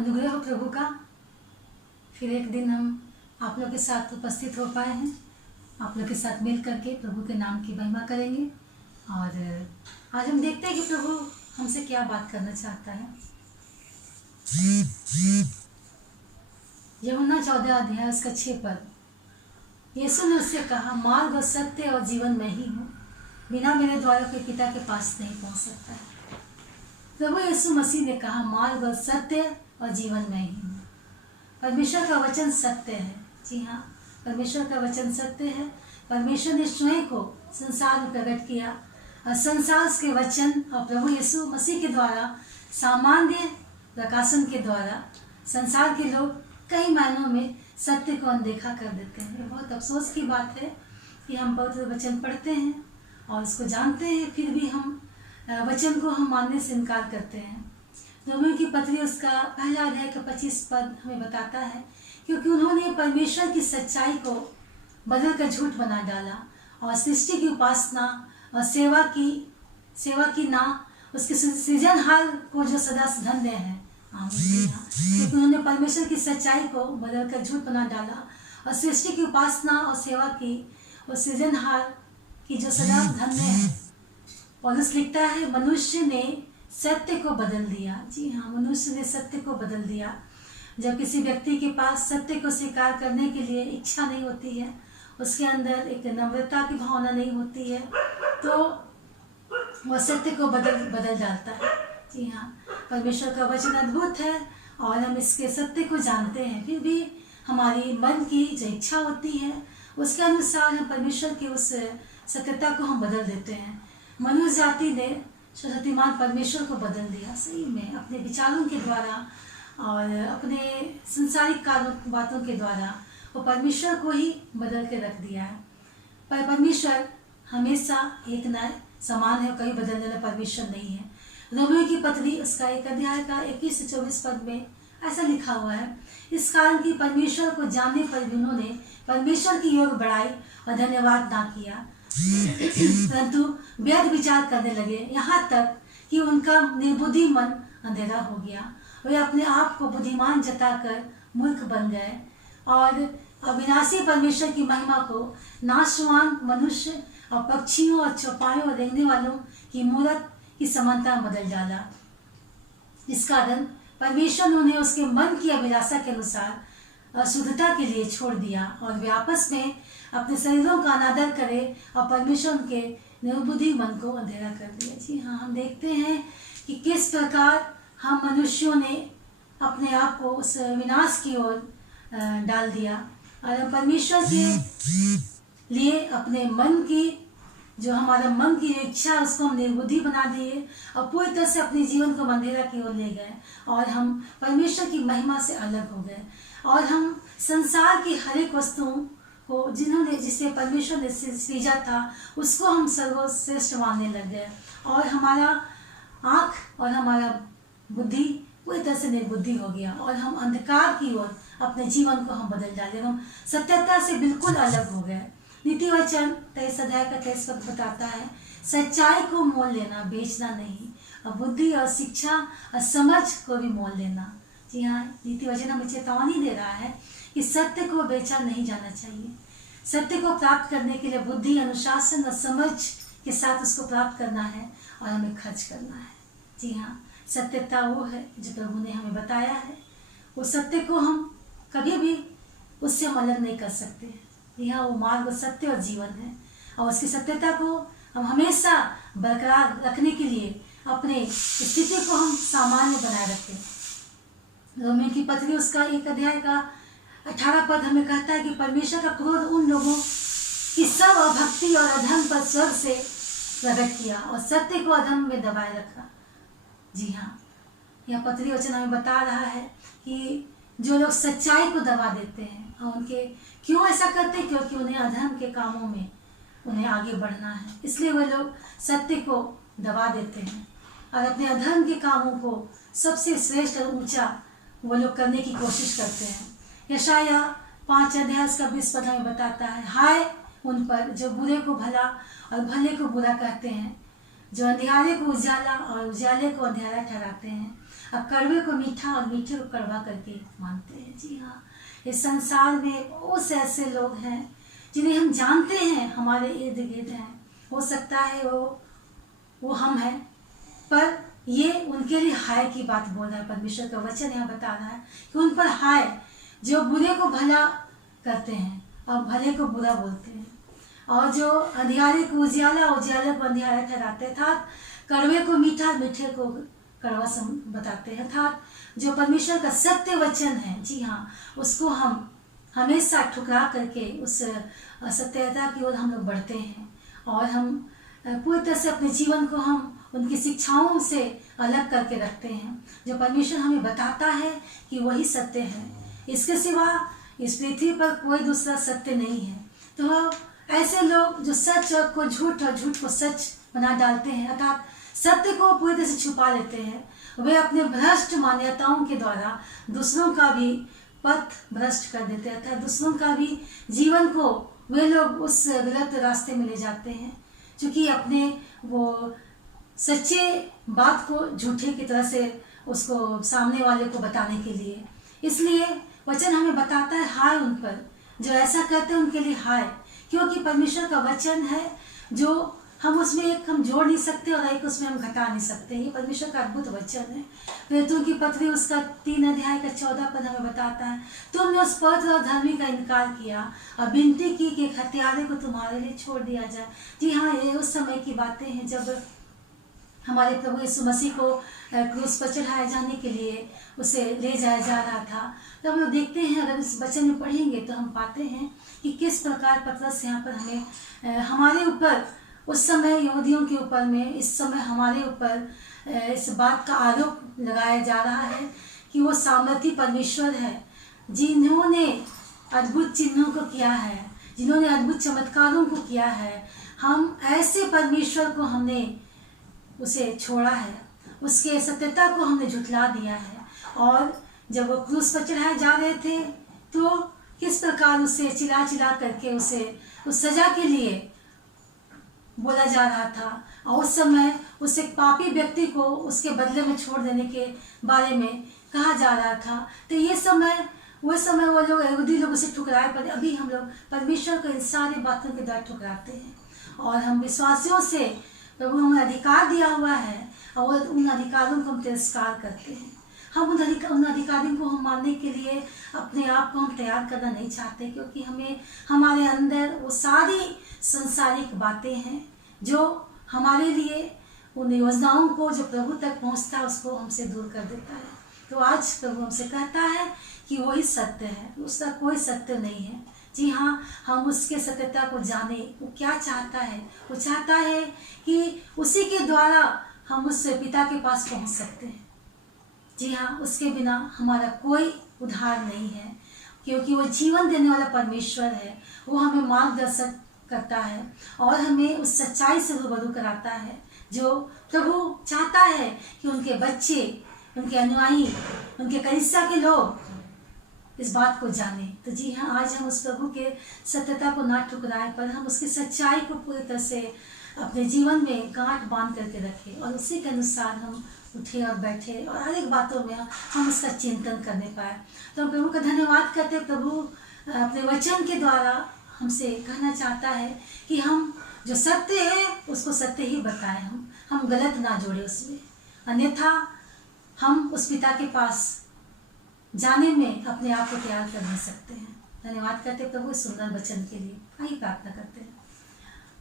अनुग्रह हो प्रभु का। फिर एक दिन हम आप लोग के साथ उपस्थित हो पाए हैं। आप लोग के साथ मिल करके प्रभु के नाम की महिमा करेंगे। और आज हम देखते हैं कि प्रभु हमसे क्या बात करना चाहता है। यूहन्ना 14 अध्याय उसका 6 पद। यीशु ने उससे कहा, मार्ग और सत्य और जीवन मैं ही हूँ, बिना मेरे द्वारा कोई पिता के पास नहीं पहुँच सकता है। प्रभु यीशु मसीह ने कहा, मार्ग और सत्य और जीवन मैं ही हूँ। परमेश्वर का वचन सत्य है। जी हाँ, परमेश्वर का वचन सत्य है। परमेश्वर ने स्वयं को संसार में प्रकट किया और संसार के वचन और प्रभु यीशु मसीह के द्वारा सामान्य प्रकाशन के द्वारा संसार के लोग कई मायनों में सत्य को अनदेखा कर देते हैं। ये बहुत अफसोस की बात है कि हम पवित्र वचन पढ़ते हैं और उसको जानते हैं, फिर भी हम वचन को हम मानने से इनकार करते हैं। रोमियो की पत्री उसका पहला अध्याय का 25 पद हमें बताता है, क्योंकि उन्होंने परमेश्वर की सच्चाई को बदल कर झूठ बना डाला और सृष्टि की उपासना और सेवा की ना उसके सृजनहार को जो सदा धन्य है। क्योंकि उन्होंने परमेश्वर की सच्चाई को बदल कर झूठ बना डाला और सृष्टि की उपासना और सेवा की और सृजनहार की जो सदा धन्य है। पौलुस लिखता है, मनुष्य ने सत्य को बदल दिया। जी हाँ, मनुष्य ने सत्य को बदल दिया। जब किसी व्यक्ति के पास सत्य को स्वीकार करने के लिए इच्छा नहीं होती है, उसके अंदर एक नम्रता की भावना नहीं होती है, तो वह सत्य को बदल डालता है। जी हाँ, परमेश्वर का वचन अद्भुत है और हम इसके सत्य को जानते हैं, फिर भी हमारी मन की जो इच्छा होती है उसके अनुसार हम परमेश्वर की उस सत्यता को हम बदल देते हैं। मनुष्य जाति ने शक्तिमान परमेश्वर को बदल दिया, सही में अपने विचारों के द्वारा और अपने संसारिक बातों के द्वारा वो परमेश्वर को ही बदल के रख दिया है। पर परमेश्वर हमेशा एक न समान है, कहीं बदलने वाला परमेश्वर नहीं है। रोमियो की पत्री उसका 1 अध्याय का 21 से 24 पद में ऐसा लिखा हुआ है, इस कारण कि परमेश्वर को जानने पर भी उन्होंने परमेश्वर की ओर बढ़ाई और धन्यवाद ना किया, परंतु व्यर्थ विचार करने लगे, यहाँ तक कि उनका निर्बुद्धि मन अंधेरा हो गया। वे अपने आप को बुद्धिमान जताकर मूर्ख बन गए और अविनाशी परमेश्वर की महिमा को नाशवान मनुष्य और पक्षियों और चौपायों और रेंगने वालों की मूरत की समानता बदल डाला। इस कारण परमेश्वर ने उन्हें उसके मन की अभिलाषा के अनुसार शुद्धता के लिए छोड़ दिया और वे आपस में अपने शरीरों का अनादर करे और परमेश्वर के निर्बुद्धि मन को अंधेरा कर दिया। जी हाँ, हम देखते हैं कि किस प्रकार हम मनुष्यों ने अपने आप को उस विनाश की ओर डाल दिया और परमेश्वर के लिए अपने मन की जो हमारा मन की इच्छा उसको हम निर्बुद्धि बना दिए और पूरी तरह से अपने जीवन को अंधेरा की ओर ले गए और हम परमेश्वर की महिमा से अलग हो गए और हम संसार की हर एक वस्तुओं को जिसे परमेश्वर ने सृजा था उसको हम सर्वश्रेष्ठ मानने लग गए और हमारा आँख और हमारा बुद्धि पूरी तरह से निर्बुद्धि हो गया और हम अंधकार की ओर अपने जीवन को हम बदल डाले। हम सत्यता से बिल्कुल अलग हो गए। नीति वचन 23 अध्याय का 23 पद बताता है, सच्चाई को मोल लेना, बेचना नहीं, और बुद्धि और शिक्षा और समझ को भी मोल लेना। जी हाँ, नीति वचन हमें चेतावनी दे रहा है कि सत्य को बेचा नहीं जाना चाहिए। सत्य को प्राप्त करने के लिए बुद्धि, अनुशासन और समझ के साथ उसको प्राप्त करना है और हमें खर्च करना है। जी हाँ, सत्यता वो है जो प्रभु ने हमें बताया है। वो सत्य को हम कभी भी उससे हम अलग नहीं कर सकते। यहाँ वो मार्ग और सत्य और जीवन है और उसकी सत्यता को हम हमेशा बरकरार रखने के लिए अपने स्थिति को हम सामान्य बनाए रखें। रोमियो की पत्री उसका 1 अध्याय का 18 पद हमें कहता है कि परमेश्वर का क्रोध उन लोगों की सब अभक्ति और अधर्म पर स्वर्ग से प्रकट किया और सत्य को अधर्म में दबाए रखा। जी हाँ, यह पत्री वचन हमें बता रहा है कि जो लोग सच्चाई को दबा देते हैं और उनके क्यों ऐसा करते हैं, क्योंकि उन्हें अधर्म के कामों में उन्हें आगे बढ़ना है, इसलिए वे लोग सत्य को दबा देते हैं और अपने अधर्म के कामों को सबसे श्रेष्ठ और ऊंचा वो लोग करने की कोशिश करते हैं। यशाया 5 अध्याय का 20 पद हमें बताता है, हाय उन पर जो बुरे को भला और भले को बुरा कहते हैं, जो अंधियारे को उजाला और उजाले को अंधियारा ठहराते हैं अब कड़वे को मीठा और मीठे को कड़वा करके मानते हैं। जी हाँ, इस संसार में बहुत से ऐसे लोग हैं जिन्हें हम जानते हैं, हमारे इर्द गिर्द हैं। हो सकता है वो हम हैं, पर ये उनके लिए हाय की बात बोल रहा है। परमेश्वर का वचन यहाँ बता रहा है कि उन पर हाय जो बुरे को भला करते हैं और भले को बुरा बोलते हैं, और जो अंधियारे को उजियाला, उजियाले को अंधियारा ठहराते हैं, अर्थात कड़वे को मीठा, मीठे को कड़वा बताते हैं। अर्थात जो परमेश्वर का सत्य वचन है, जी हाँ, उसको हम हमेशा ठुकरा करके उस सत्यता की ओर हम लोग बढ़ते हैं, और हम पूरी तरह से अपने जीवन को हम उनकी शिक्षाओं से अलग करके रखते हैं। जो परमेश्वर हमें बताता है कि वही सत्य है, इसके सिवा इस पृथ्वी पर कोई दूसरा सत्य नहीं है। तो ऐसे लोग जो सच को झूठ और झूठ को सच बना डालते हैं, अर्थात सत्य को पूरी तरह से छुपा लेते हैं, वे अपने भ्रष्ट मान्यताओं के द्वारा दूसरों का भी पथ भ्रष्ट कर देते हैं, अर्थात दूसरों का भी जीवन को वे लोग उस गलत रास्ते में ले जाते हैं, क्योंकि अपने वो सच्चे बात को झूठे की तरह से उसको सामने वाले को बताने के लिए। इसलिए वचन हमें बताता है हाय उन पर जो ऐसा करते हैं, उनके लिए हाय, क्योंकि परमेश्वर का वचन है जो हम उसमें एक हम जोड़ नहीं सकते और एक उसमें हम घटा नहीं सकते। ये परमेश्वर का अद्भुत वचन है। प्रेरितों की पत्री उसका 3 अध्याय का 14 पद हमें बताता है, तुमने उस पवित्र और धर्मी का इनकार किया और विनती की कि हत्यारे को तुम्हारे लिए छोड़ दिया जाए। जी हाँ, ये उस समय की बातें हैं जब हमारे प्रभु यीशु मसीह को क्रूस पर चढ़ाए जाने के लिए उसे ले जाया जा रहा था। तो हम लोग देखते हैं, अगर इस वचन में पढ़ेंगे तो हम पाते हैं कि किस प्रकार पतरस यहाँ पर हमें हमारे ऊपर उस समय यहूदियों के ऊपर में, इस समय हमारे ऊपर इस बात का आरोप लगाया जा रहा है कि वो सामर्थी परमेश्वर है, जिन्होंने अद्भुत चिन्हों को किया है, जिन्होंने अद्भुत चमत्कारों को किया है। हम ऐसे परमेश्वर को हमने उसे छोड़ा है, उसके सत्यता को हमने झुठला दिया है। और जब वो क्रूस पर चढ़ाए जा रहे थे तो किस प्रकार उसे चिल्ला चिल्ला करके उसे उस सजा के लिए बोला जा रहा था, और उस समय उस एक पापी व्यक्ति को उसके बदले में छोड़ देने के बारे में कहा जा रहा था। तो ये समय वो लोग यहूदी लोग उसे ठुकराए, पर अभी हम लोग परमेश्वर को इन सारी बातों के द्वारा ठुकराते हैं, और हम विश्वासियों से प्रभु हमें अधिकार दिया हुआ है और उन अधिकारों को हम तिरस्कार करते हैं। हम उन अधिकारों को हम मानने के लिए अपने आप को हम तैयार करना नहीं चाहते, क्योंकि हमें हमारे अंदर वो सारी संसारिक बातें हैं जो हमारे लिए उन योजनाओं को जो प्रभु तक पहुंचता है उसको हमसे दूर कर देता है। तो आज प्रभु हमसे कहता है कि वही सत्य है, उसका कोई सत्य नहीं है। जी हाँ, हम उसके सत्यता को जाने, वो क्या चाहता है। वो चाहता है कि उसी के द्वारा हम उस पिता के पास पहुंच सकते हैं। जी हाँ, उसके बिना हमारा कोई उद्धार नहीं है, क्योंकि वो जीवन देने वाला परमेश्वर है। वो हमें मार्गदर्शन करता है और हमें उस सच्चाई से रूबरू कराता है जो प्रभु चाहता है कि उनके बच्चे, उनके अनुयायी, उनके कलीसिया के लोग इस बात को जाने। तो जी हाँ, आज हम उस प्रभु के सत्यता को ना ठुकराएं, पर हम उसकी सच्चाई को पूरी तरह से अपने जीवन में गांठ बांध करके रखें, और उसी के अनुसार हम उठे और बैठे और हर एक बातों में हम उसका चिंतन करने पाए। तो हम प्रभु का धन्यवाद करते हैं। प्रभु अपने वचन के द्वारा हमसे कहना चाहता है कि हम जो सत्य है उसको सत्य ही बताएं, हम गलत ना जोड़े उसमें, अन्यथा हम उस पिता के पास जाने में अपने आप को तैयार कर नहीं सकते हैं। धन्यवाद करते प्रभु इस सुंदर वचन के लिए। आइए प्रार्थना करते हैं।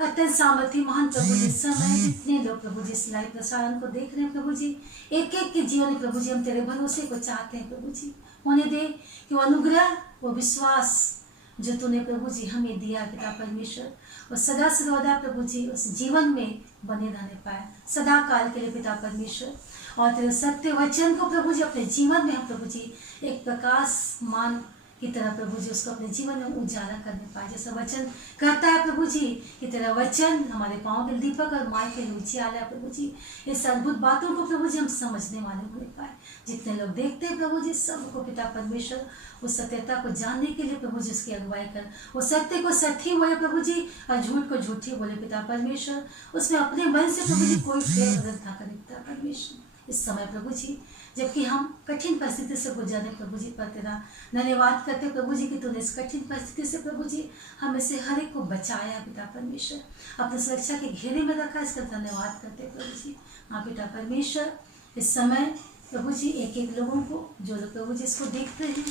अत्यंत सामर्थी महान प्रभु जी, समय जितने लोग प्रभु जी इस लाइव प्रसारण को देख रहे हैं प्रभु जी, एक एक के जीवन में प्रभु जी हम तेरे भरोसे को चाहते हैं प्रभु जी। होने दे कि वो अनुग्रह, वो विश्वास जो तूने प्रभु जी हमें दिया पिता परमेश्वर, वो सदा सर्वदा प्रभु जी उस जीवन में बने रहने पाए सदा काल के लिए पिता परमेश्वर। और तेरे सत्य वचन को प्रभु जी अपने जीवन में हम प्रभु जी एक प्रकाशमान की तरह प्रभु जी उसको अपने जीवन में उजाला करने पाए। जैसा वचन कहता है प्रभु जी कि तेरा वचन हमारे पाँव के दीपक और माई के ऊंची आला प्रभु जी। इस अद्भुत बातों को प्रभु जी हम समझने वाले होने पाए। जितने लोग देखते हैं प्रभु जी, सबको पिता परमेश्वर उस सत्यता को जानने के लिए प्रभु जी उसकी अगुवाई कर, वो सत्य को सत्य बोले प्रभु जी और झूठ को झूठी बोले पिता परमेश्वर। उसमें अपने मन से प्रभु जी कोई फेर बदल ना करे पिता परमेश्वर। इस समय प्रभु जी जबकि हम कठिन परिस्थिति से गुजरने प्रभु जी पर तेरा धन्यवाद करते प्रभु जी कि तूने इस कठिन परिस्थिति से प्रभु जी हमें से हर एक को बचाया पिता परमेश्वर, अपनी सुरक्षा के घेरे में रखा, इसका धन्यवाद करते प्रभु जी। हाँ पिता परमेश्वर, इस समय प्रभु जी एक एक लोगों को, जो लोग प्रभु जी इसको देखते हैं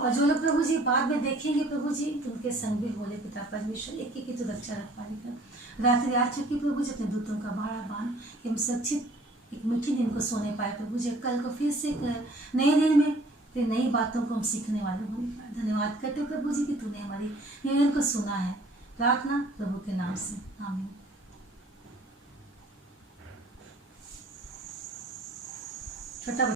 और जो लोग प्रभु जी बाद में देखेंगे प्रभु जी, उनके संग भी बोले पिता परमेश्वर, एक एक की तो रक्षा रख पाएगा। रात्रि आ चुकी प्रभु जी, अपने दूतों का भाड़ा बांध कि हम सुरक्षित एक मीठी दिन को सोने पाए प्रभु जी। कल को फिर से नए दिन में फिर नई बातों को हम सीखने वाले होने पाए। धन्यवाद करते प्रभु जी कि तूने हमारी निवेदन को सुना है। प्रार्थना प्रभु के नाम से, आमीन। छोटा